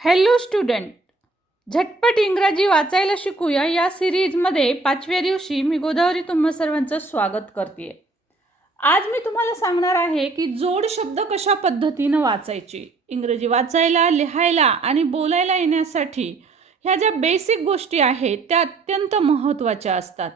Hello student झटपट इंग्रजी वाचायला शिकूया या सिरीजमध्ये पाचव्या दिवशी मी गोदावरी तुम्हा सर्वांचं स्वागत करते. आज मी तुम्हाला सांगणार आहे की जोड शब्द कशा पद्धतीनं वाचायचे. इंग्रजी वाचायला लिहायला आणि बोलायला येण्यासाठी ह्या ज्या बेसिक गोष्टी आहेत त्या अत्यंत महत्त्वाच्या असतात.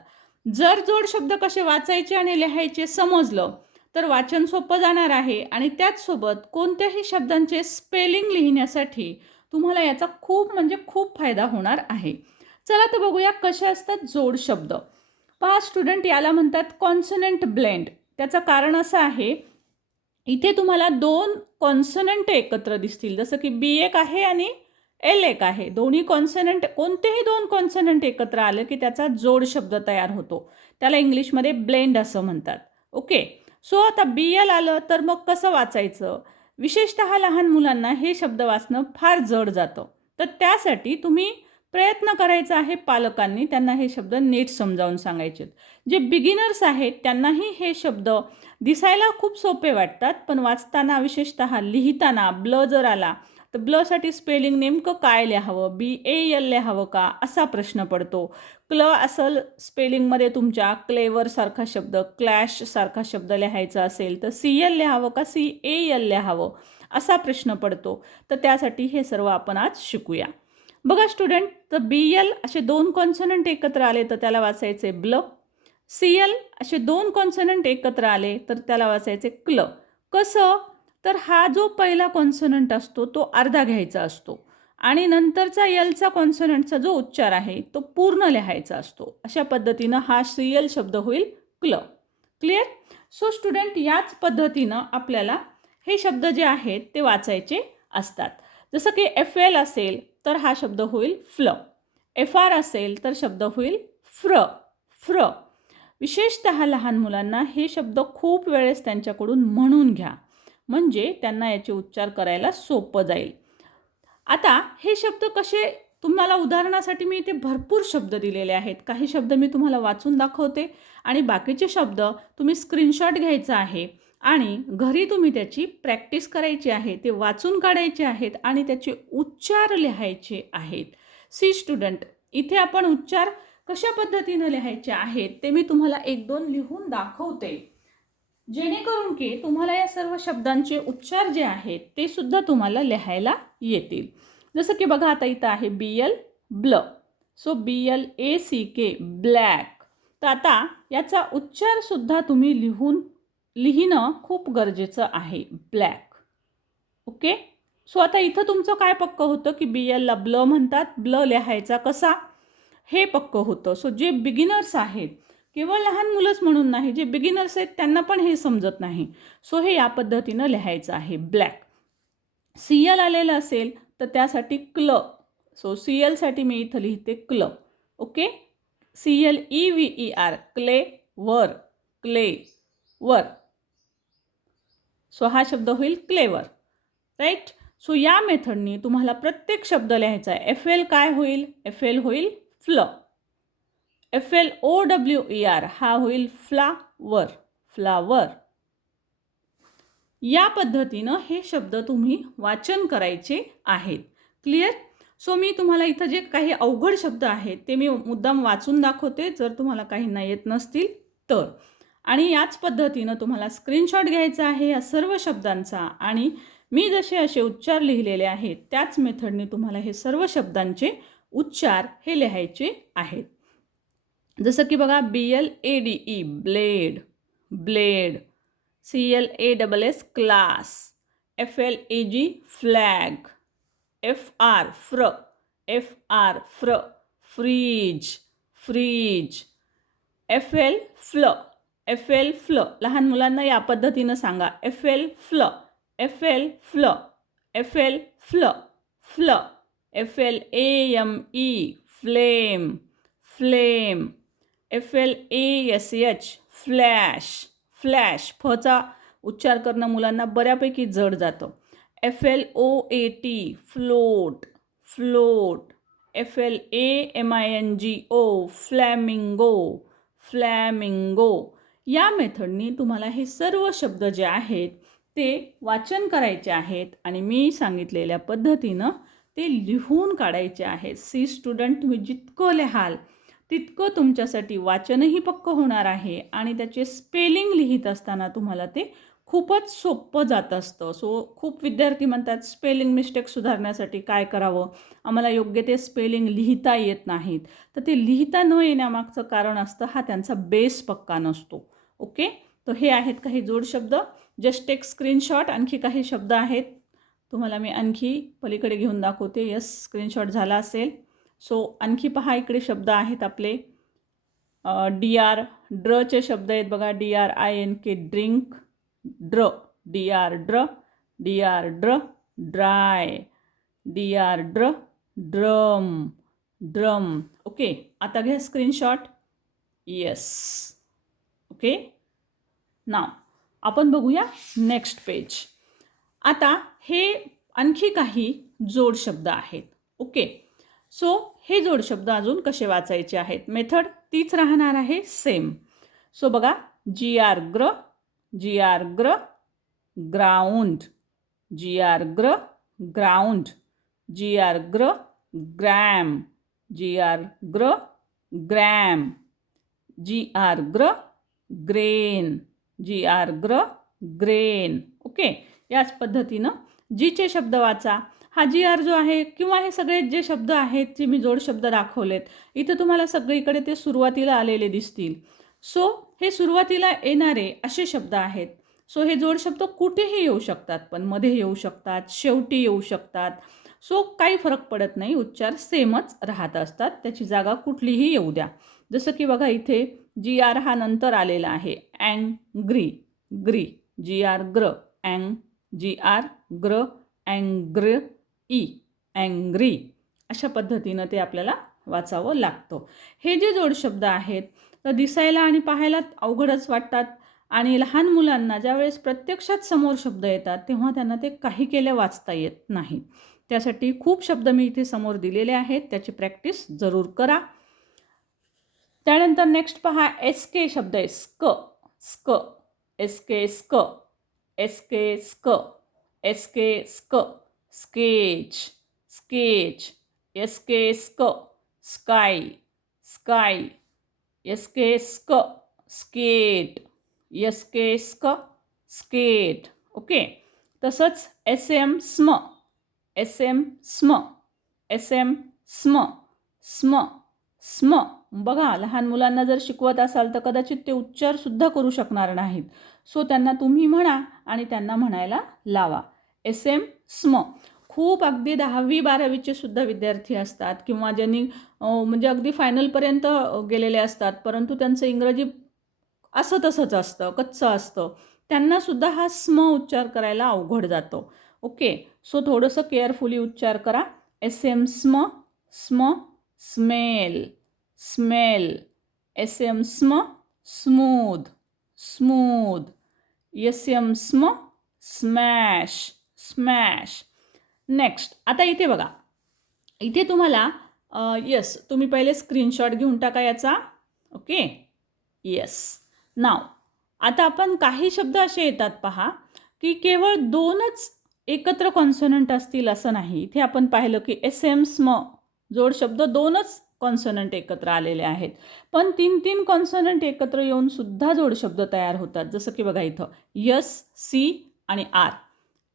जर जोड शब्द कसे वाचायचे आणि लिहायचे समजलं तर वाचन सोपं जाणार आहे आणि त्याचसोबत कोणत्याही शब्दांचे स्पेलिंग लिहिण्यासाठी तुम्हाला याचा खूप म्हणजे खूप फायदा होणार आहे. चला तर बघूया कसे असतात जोड शब्द. पहा स्टुडंट याला म्हणतात कॉन्सनंट ब्लेंड त्याचं कारण असं आहे इथे तुम्हाला दोन कॉन्सनंट एकत्र दिसतील. जसं की बी एक आहे आणि एल एक आहे. दोन्ही कॉन्सनंट कोणतेही दोन कॉन्सनंट एकत्र आलं की त्याचा जोड शब्द तयार होतो. त्याला इंग्लिशमध्ये ब्लेंड असं म्हणतात. ओके सो आता बी एल आलं तर मग कसं वाचायचं? विशेषतः लहान मुलांना हे शब्द वाचणं फार जड जातं. तर त्यासाठी तुम्ही प्रयत्न करायचा आहे पालकांनी त्यांना हे शब्द नीट समजावून सांगायचे जे बिगिनर्स आहेत त्यांनाही हे शब्द दिसायला खूप सोपे वाटतात पण वाचताना विशेषतः लिहिताना ब्ल जर आला तर ब्लसाठी स्पेलिंग नेमकं काय लिहावं? बी ए एल लिहावं का? असा प्रश्न पडतो. क्ल असल स्पेलिंगमध्ये तुमच्या क्लेवरसारखा शब्द क्लॅश सारखा शब्द लिहायचा असेल तर सी एल लिहावं का? सी ए एल लिहावं? असा प्रश्न पडतो. तर त्यासाठी हे सर्व आपण आज शिकूया. बघा स्टुडंट तर बी एल असे दोन कॉन्सनंट एकत्र आले तर त्याला वाचायचे ब्ल. सी एल असे दोन कॉन्सनंट एकत्र आले तर त्याला वाचायचे क्ल. कसं? तर हा जो पहिला कॉन्सनंट असतो तो अर्धा घ्यायचा असतो. आणि नंतरचा यलचा कॉन्सनंटचा जो उच्चार आहे तो पूर्ण लिहायचा असतो. अशा पद्धतीनं हा सी शब्द होईल क्ल. क्लिअर सो स्टुडंट याच पद्धतीनं आपल्याला हे शब्द जे आहेत ते वाचायचे असतात. जसं की एफ एल असेल तर हा शब्द होईल फ्ल. एफ आर असेल तर शब्द होईल फ्र. फ्र. विशेषतः लहान मुलांना हे शब्द खूप वेळेस त्यांच्याकडून म्हणून घ्या. म्हणजे त्यांना याचे उच्चार करायला सोपं जाईल. आता हे शब्द कसे तुम्हाला उदाहरणासाठी मी इथे भरपूर शब्द दिलेले आहेत. काही शब्द मी तुम्हाला वाचून दाखवते आणि बाकीचे शब्द तुम्ही स्क्रीनशॉट घ्यायचा आहे आणि घरी तुम्ही त्याची प्रॅक्टिस करायची आहे ते वाचून काढायचे आहेत आणि त्याचे उच्चार लिहायचे आहेत. सी स्टुडंट इथे आपण उच्चार कशा पद्धतीनं लिहायचे आहेत ते मी तुम्हाला एक दोन लिहून दाखवते. जेणेकरून की तुम्हाला या सर्व शब्दांचे उच्चार जे आहेत ते सुद्धा तुम्हाला लिहायला येतील. जसं की बघा आता इथं आहे B L bl so B L A C K black तर आता याचा उच्चारसुद्धा तुम्ही लिहून लिहिणं खूप गरजेचं आहे. ब्लॅक ओके सो आता इथं तुमचं काय पक्क होतं की बी एलला ब्ल म्हणतात? ब्ल लिहायचा कसा? हे पक्क होतं. सो जे बिगिनर्स आहेत केवळ लहान मुलंच म्हणून नाही जे बिगिनर्स आहेत त्यांना पण हे समजत नाही. सो हे या पद्धतीनं लिहायचं आहे. ब्लॅक सी एल आलेलं असेल तर त्यासाठी क्ल सो सी एलसाठी मी इथं लिहिते cl okay C L E V E R clever clever so हा शब्द होईल क्लेवर राईट सो या मेथडनी तुम्हाला प्रत्येक शब्द लिहायचा आहे. एफ एल काय होईल? एफ एल होईल fl F L O W E R हा होईल फ्लावर फ्लावर या पद्धतीनं हे शब्द तुम्ही वाचन करायचे आहेत. क्लिअर सो मी तुम्हाला इथं जे काही अवघड शब्द आहेत ते मी मुद्दाम वाचून दाखवते जर तुम्हाला काही नाही येत नसतील तर. आणि याच पद्धतीनं तुम्हाला स्क्रीनशॉट घ्यायचा आहे या सर्व शब्दांचा आणि मी जसे असे उच्चार लिहिलेले आहेत त्याच मेथडने तुम्हाला हे सर्व शब्दांचे उच्चार हे लिहायचे आहेत. जसं की बघा B L A D E blade blade C L A double S class F L A G flag F R fr F R fr fridge fridge F L fl F L fl लहान मुलांना या पद्धतीनं सांगा. F L fl F L fl F L fl fl F L A M E flame flame F L A S H flash flash फचा उच्चार करणं मुलांना बऱ्यापैकी जड जातं. F L O A T float float F L A M I N G O flamingo flamingo या मेथडनी तुम्हाला हे सर्व शब्द जे आहेत ते वाचन करायचे आहेत आणि मी सांगितलेल्या पद्धतीनं ते लिहून काढायचे आहेत. सी स्टुडंट तुम्ही जितकं लिहाल तितकं तुमच्यासाठी वाचनही पक्क होणार आहे आणि त्याचे स्पेलिंग लिहित असताना तुम्हाला ते खूपच सोपं जात असतं. सो खूप विद्यार्थी म्हणतात स्पेलिंग मिस्टेक सुधारण्यासाठी काय करावं? आम्हाला योग्य ते स्पेलिंग लिहिता येत नाहीत. तर ते लिहिता न येण्यामागचं कारण असतं हा त्यांचा बेस पक्का नसतो. ओके तर हे आहेत काही जोड शब्द. जस्ट एक स्क्रीनशॉट आणखी काही शब्द आहेत. तुम्हाला मी आणखी पलीकडे घेऊन दाखवते. यस स्क्रीनशॉट झाला असेल. सो आणखी पहा इकडे शब्द आहेत आपले. डी आर ड्रचे शब्द आहेत बघा. D R I N K drink dr D R dr D R dr dry D R dr drum drum okay आता घ्या स्क्रीनशॉट येस ओके नाव आपण बघूया नेक्स्ट पेज आता हे आणखी काही जोड शब्द आहेत. ओके सो हे जोडशब्द अजून कसे वाचायचे आहेत? मेथड तीच राहणार आहे सेम सो बघा G R gr G R gr ground G R gr ground G R gr gram G R gr gram G R gr grain G R gr grain okay याच पद्धतीनं जीचे शब्द वाचा. हा जी आर जो आहे किंवा हे सगळे जे शब्द आहेत जे मी जोड शब्द दाखवलेत इथं तुम्हाला सगळीकडे ते सुरुवातीला आलेले दिसतील. सो हे सुरुवातीला येणारे असे शब्द आहेत. सो हे जोड शब्द कुठेही येऊ शकतात पण मध्ये येऊ शकतात शेवटी येऊ शकतात. सो काही फरक पडत नाही उच्चार सेमच राहत असतात त्याची जागा कुठलीही येऊ द्या. जसं की बघा इथे जी आर हा नंतर आलेला आहे अँग्री ग्री जी आर ग्र अँग जी आर ग्र अँग्र ई अँग्री अशा पद्धतीनं ते आपल्याला वाचावं लागतं. हे जे जोड शब्द आहेत तर दिसायला आणि पाहायला अवघडच वाटतात. आणि लहान मुलांना ज्यावेळेस प्रत्यक्षात समोर शब्द येतात तेव्हा त्यांना ते काही केले वाचता येत नाही. त्यासाठी खूप शब्द मी इथे समोर दिलेले आहेत त्याची प्रॅक्टिस जरूर करा. त्यानंतर नेक्स्ट पहा एस के शब्द आहे स्क स्क एस के स्क एस के स्क एस के स्क स्केच स्केच एस के स्क sky sky S K स्क skate S K sk skate okay तसंच S M sm S M sm S M sm sm sm बघा लहान मुलांना जर शिकवत असाल तर कदाचित ते उच्चारसुद्धा करू शकणार नाहीत. सो त्यांना तुम्ही म्हणा आणि त्यांना म्हणायला लावा. एस एम स्म. खूप अगदी दहावी बारावीचे सुद्धा विद्यार्थी असतात किंवा ज्यांनी म्हणजे अगदी फायनलपर्यंत गेलेले असतात. परंतु त्यांचं इंग्रजी असं तसंच असतं कच्चं असतं. त्यांनासुद्धा हा स्म उच्चार करायला अवघड जातो. ओके? सो थोडंसं केअरफुली उच्चार करा. S M sm sm smell smell. S M sm smooth smooth. S M sm smash. Smash. Next आता इथे बघा. इथे तुम्हाला येस तुम्ही पहिले स्क्रीनशॉट घेऊन टाका याचा. ओके? येस नाव आता आपण काही शब्द असे येतात पहा की केवळ दोनच एकत्र कॉन्सोनंट असतील असं नाही. इथे आपण पाहिलं की एस एम स्म जोड शब्द दोनच कॉन्सोनंट एकत्र आलेले आहेत. पण तीन तीन कॉन्सोनंट एकत्र येऊन सुद्धा जोड शब्द तयार होतात. जसं की बघा इथं यस सी आणि आर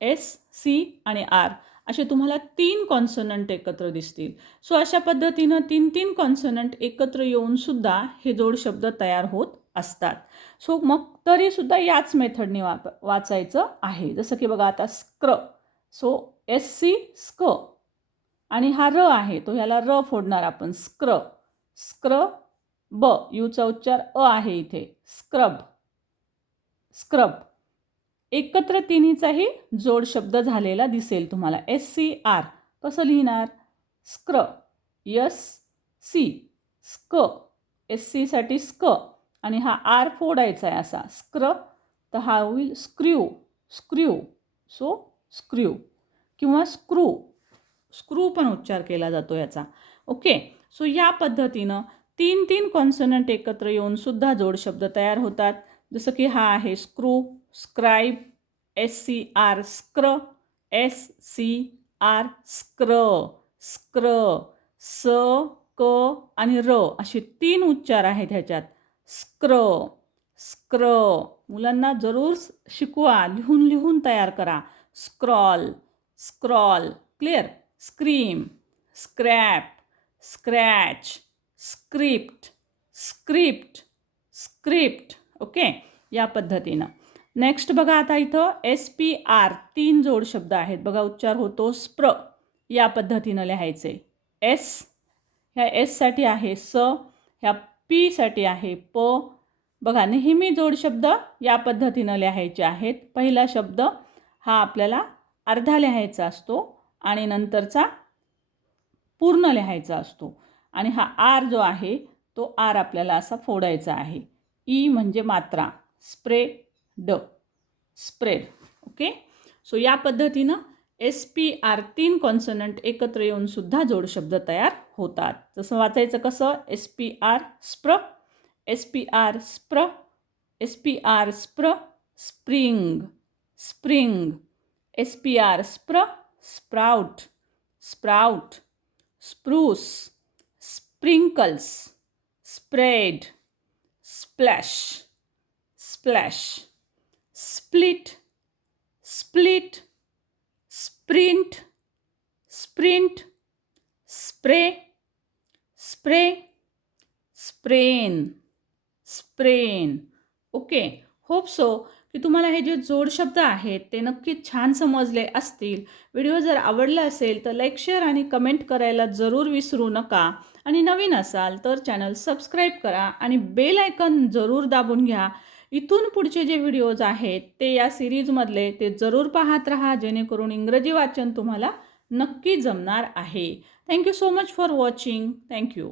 एस सी आणि आर असे तुम्हाला तीन कॉन्सोनंट एकत्र दिसतील. सो अशा पद्धतीनं तीन तीन कॉन्सोनंट एकत्र येऊन सुद्धा हे जोड शब्द तयार होत असतात. सो मग तरीसुद्धा याच मेथडने वाप वाचायचं आहे. जसं की बघा आता स्क्र सो एस सी स्क आणि हा र आहे. तो ह्याला र फोडणार आपण. स्क्र स्क्र ब. यूचा उच्चार अ आहे इथे. Scrub scrub. एकत्र तिन्हीचाही जोड शब्द झालेला दिसेल तुम्हाला. एस सी आर कसं लिहिणार? Scr S C sc S सीसाठी स्क आणि हा आर फोडायचा आहे असा. स्क्र तर हा होईल स्क्र्यू स्क्र्यू सो स्क्र्यू किंवा स्क्रू स्क्रू पण उच्चार केला जातो याचा. ओके सो या पद्धतीनं तीन तीन कॉन्सनंट एकत्र येऊन सुद्धा जोड शब्द तयार होतात. जसं की हा आहे screw scribe S C R scr S C R scr scr स क आणि र असे तीन उच्चार आहेत ह्याच्यात. Scr scr. मुलांना जरूर शिकवा लिहून लिहून तयार करा. Scroll scroll. Clear? Scream scrap scratch script script script. Okay? या पद्धतीनं. नेक्स्ट बघा आता इथं एस पी आर तीन जोड शब्द आहेत. बघा उच्चार होतो स्प्र. या पद्धतीनं लिहायचे. एस ह्या एससाठी आहे स ह्या पीसाठी आहे प. बघा नेहमी जोड शब्द या पद्धतीनं लिहायचे आहेत. पहिला शब्द हा आपल्याला अर्धा लिहायचा असतो आणि नंतरचा पूर्ण लिहायचा असतो. आणि हा आर जो आहे तो आर आपल्याला असा फोडायचा आहे. ई म्हणजे मात्रा. स्प्रे ड स्प्रेड. ओके? सो या पद्धतीनं एस पी आर तीन कॉन्सनंट एकत्र येऊन सुद्धा जोडशब्द तयार होतात. जसं वाचायचं कसं? S P R spr S P R spr S P R spr spring spring S P R spr sprout sprout spruce sprinkles spread splash splash. Split split sprint sprint spray spray sprain sprain. Okay hope so की तुम्हाला हे जे जोड शब्द आहेत ते नक्कीच छान समजले असतील. व्हिडिओ जर आवडला असेल तर लाईक शेअर आणि कमेंट करायला जरूर विसरू नका. आणि नवीन असाल तर चॅनल सबस्क्राईब करा आणि बेल आयकन जरूर दाबून घ्या. इथून पुढचे जे व्हिडिओज आहेत ते या सिरीजमधले ते जरूर पाहत राहा जेणेकरून इंग्रजी वाचन तुम्हाला नक्की जमणार आहे. Thank you so much for watching thank you